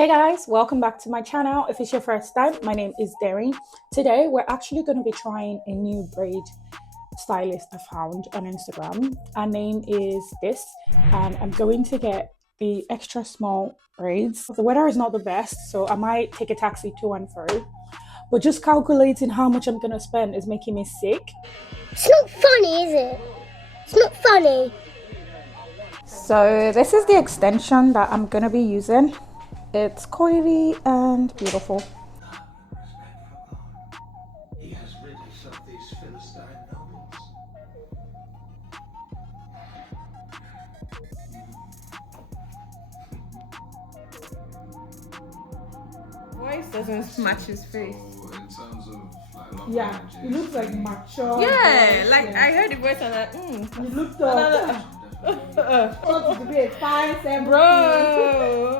Hey guys, welcome back to my channel. If it's your first time, my name is Derin. Today we're actually going to be trying a new braid stylist I found on Instagram. Her name is this, and I'm going to get the extra small braids. The weather is not the best, so I might take a taxi to and fro, but just calculating how much I'm going to spend is making me sick. It's not funny, is it? It's not funny. So this is the extension that I'm going to be using. It's coily and beautiful. He has rid us of these Philistine nobles. Voice doesn't match his face. So in terms of like love Yeah, languages, he looks like mature. Yeah, boy. like Yeah. I heard the voice and like, You looked up. Bro, To be a fine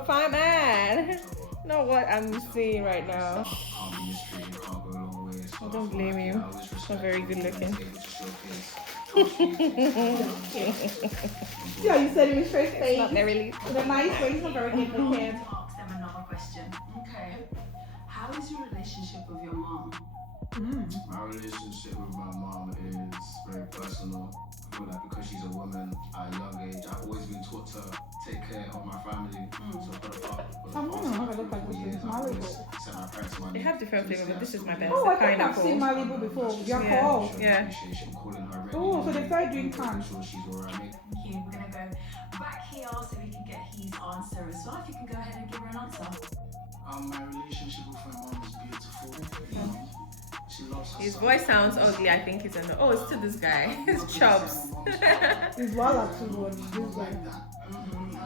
fine man. Know what I'm seeing right now. can't be mistreated, can't go a long way. So I don't feel blame like, you. yeah, I always It's respect not very good people looking. able to showcase. See how you said it with straight face? Not really. With a nice face, it's not very good looking. Ask them another question. Okay. How is your relationship with your mom? My relationship with my mom is very personal. I feel like because she's a woman at a young age, I've always been taught to take care of my family. So for the past have a look at this. years, It's I've Malibu. always set my price money. They have different flavors, but this is my best. Oh, The I think I've pineapple. seen Malibu before. You're Yeah. called. Yeah. Appreciation, calling her regularly, Oh, so they started doing making cans. sure she's all right. Okay, we're gonna go back here so we can get his answer as well. If you can go ahead and give her an answer. My relationship with my mom is beautiful. You know, she loves her His son. voice sounds ugly. I think it's in the. Oh, it's to this guy. His chops. It's Walla too much. This guy. Like that.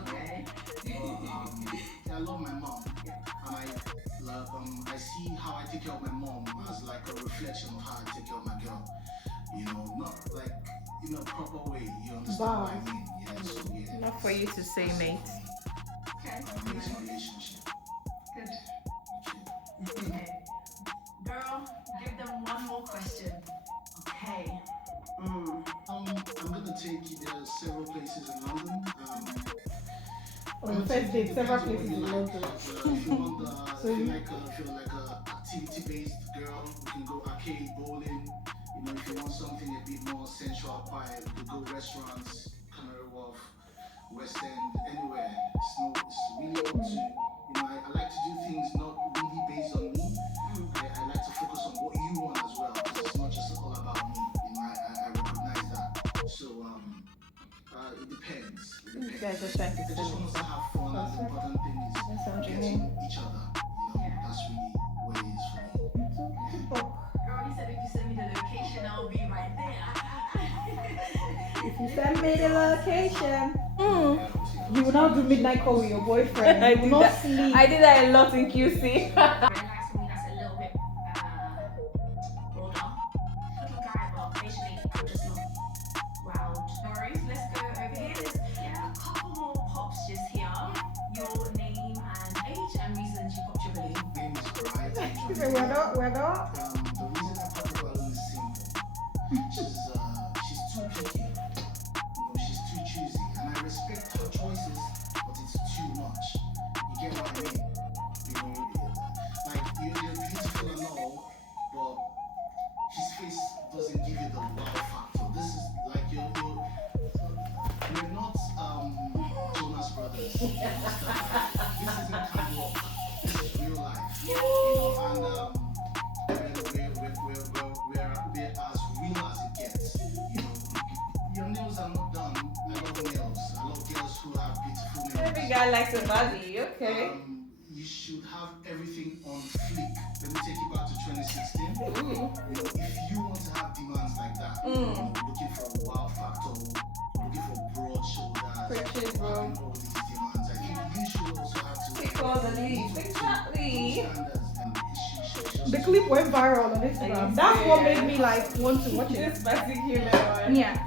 Okay. I love my mom, and I see how I take care of my mom as like a reflection of how I take care of my girl. You know, not like in a proper way. You understand what I mean? Yeah. So yeah. Not for you to say, mate. Okay. Amazing relationship. Good. Okay. Girl, give them one more question. Okay. I'm gonna take you. There are several places in London. On the first date, several places in London. If you want if you're like a activity-based girl, you can go arcade, bowling. You know, if you want something a bit more sensual, quiet, you go restaurants, Canary Wharf, West End, anywhere. It's really up to you. Know, I like to do things not really based on me. I like to focus on what you want as well, because it's not just all about me. You know, I recognize that. So it depends. You guys are trying to I just sell want us to me. have fun, and the important thing is getting each other. You know, that's really what it is for me. Girl, you said if you send me the location, I'll be right there. If you send me the location, you will not do midnight call with your boyfriend. You will not sleep. I did that a lot in QC. Very nice for me, that's a little bit broader. Looking guy, but facially, I'm just not wowed. No worries, let's go over here. There's a couple more pops just here. Your name and age and reasons you popped your balloon. My name is Braids. We're not. The reason I put the balloon is simple. She's too picky. You know, she's too choosy, and I respect her choices, but it's too much. You get what I mean? You know, like you're beautiful and all, but his face doesn't give you the wow factor. This is like you're not Jonas Brothers. You understand? This isn't Camp Rock. This is real life. You know, and we're as real as it gets. You know, your nails are not done. I love nails. I love girls who have beautiful nails. Every guy likes a body, okay? You should have everything on fleek. Let me take you back to 2016. You know, if you want to have demands like that, you know, looking for a wow factor, looking for broad shoulders, Appreciate, bro. having all these demands, I think you should also have to Pick all the leaves. Exactly. The clip went viral on Instagram. That's what made me like want to watch it. This particular one. Yeah.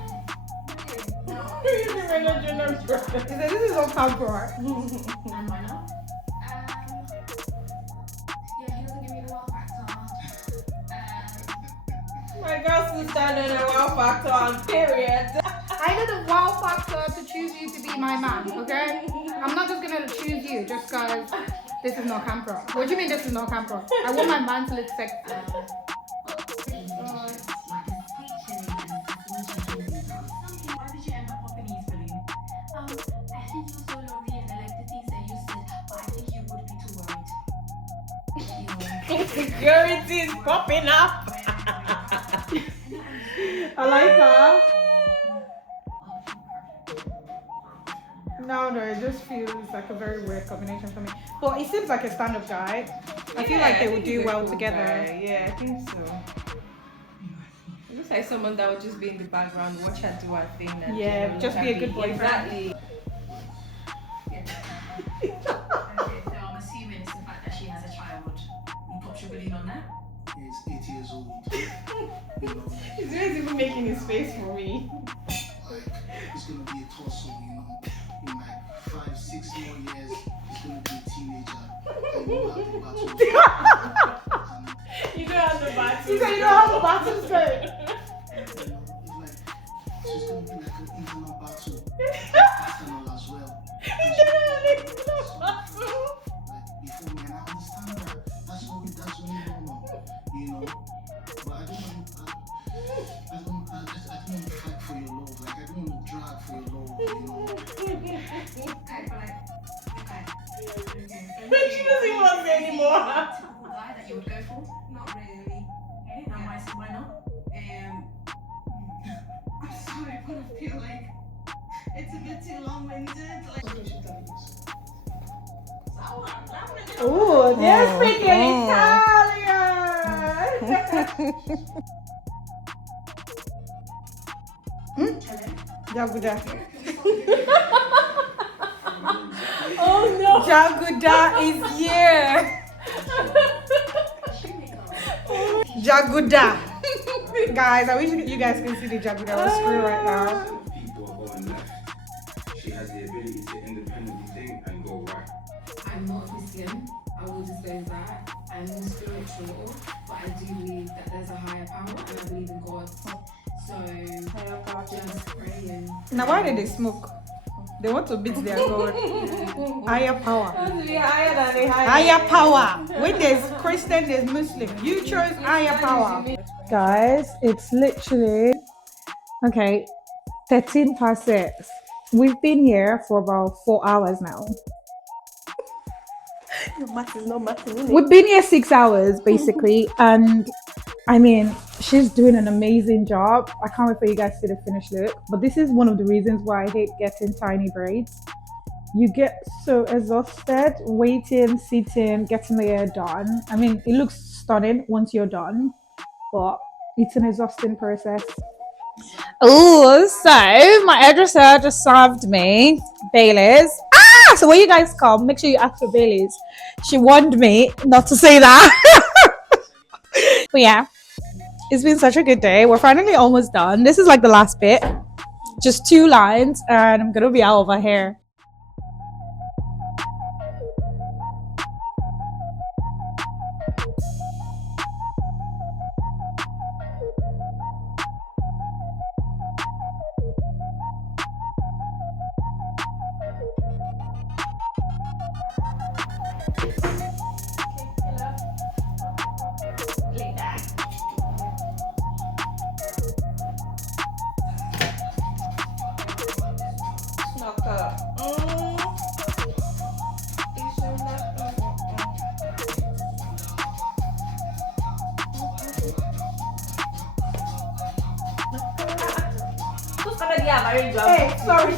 You never know Jonas Brothers. He said, this is all camp rock. And why not? Yeah, he doesn't give me the wow factor. My girl still standing a wow factor on period. I know the wow factor to choose you to be my man, okay? I'm not just gonna choose you just because This is not camper. What do you mean this is not camper? I want my man to look sexy. Why did you end up popping these balloon? I think you're so lovely and I like the things that you said, but I think you would be too worried. Security is popping up. I like her. No, it just feels like a very weird combination for me. But he seems like a stand-up guy. I feel like they would do well together. Guy. Yeah, I think so. It looks like someone that would just be in the background, watch her do her thing. And Yeah, just be a good boyfriend. Exactly. Okay, so I'm assuming it's the fact that she has a child. You popped your balloon on that? He's 8 years old. You know, He's not even making his face for me. like it's gonna be a tussle. You know, in like 5-6 more years, he's gonna be a teenager. And you have the battle. You don't have the battle. He said you don't have a bathroom straight. You know, it's just gonna be like an internal battle, external as well. Like before me, and I understand that. That's only normal, you know. But I don't want to fight for your love. Like I don't want to drag for your love, you know. Okay, but like, okay. But she doesn't even want me anymore. Typical guy that you would go for? Not really. Okay, and why not? I'm sorry, but I feel like it's a bit too long-winded. Like, Ooh, they're speaking Italian. Jaguda. Oh no. Jaguda is here. Jaguda. Guys, I wish you guys can see the Jaguda on screen right now. People are going left. She has the ability to independently think and go right. I'm not Muslim, I will disclose that. I'm more spiritual, but I do believe that there's a higher power and I believe in God. So, just praying. Now, why did they smoke? They want to beat their God. Higher power. Higher than the Higher power. When there's Christian, there's Muslim. You chose higher power. Guys, it's literally okay, 13 past 6. We've been here for about 4 hours now. We've been here 6 hours basically, and I mean, she's doing an amazing job. I can't wait for you guys to see the finished look. But this is one of the reasons why I hate getting tiny braids. You get so exhausted waiting, sitting, getting the hair done. I mean, it looks stunning once you're done, but it's an exhausting process. Oh, so my hairdresser just served me Baileys. So when you guys come, make sure you ask for Baileys. She warned me not to say that. But yeah, it's been such a good day. We're finally almost done. This is like the last bit. Just 2 lines and I'm gonna be out of her hair. Hey, sorry.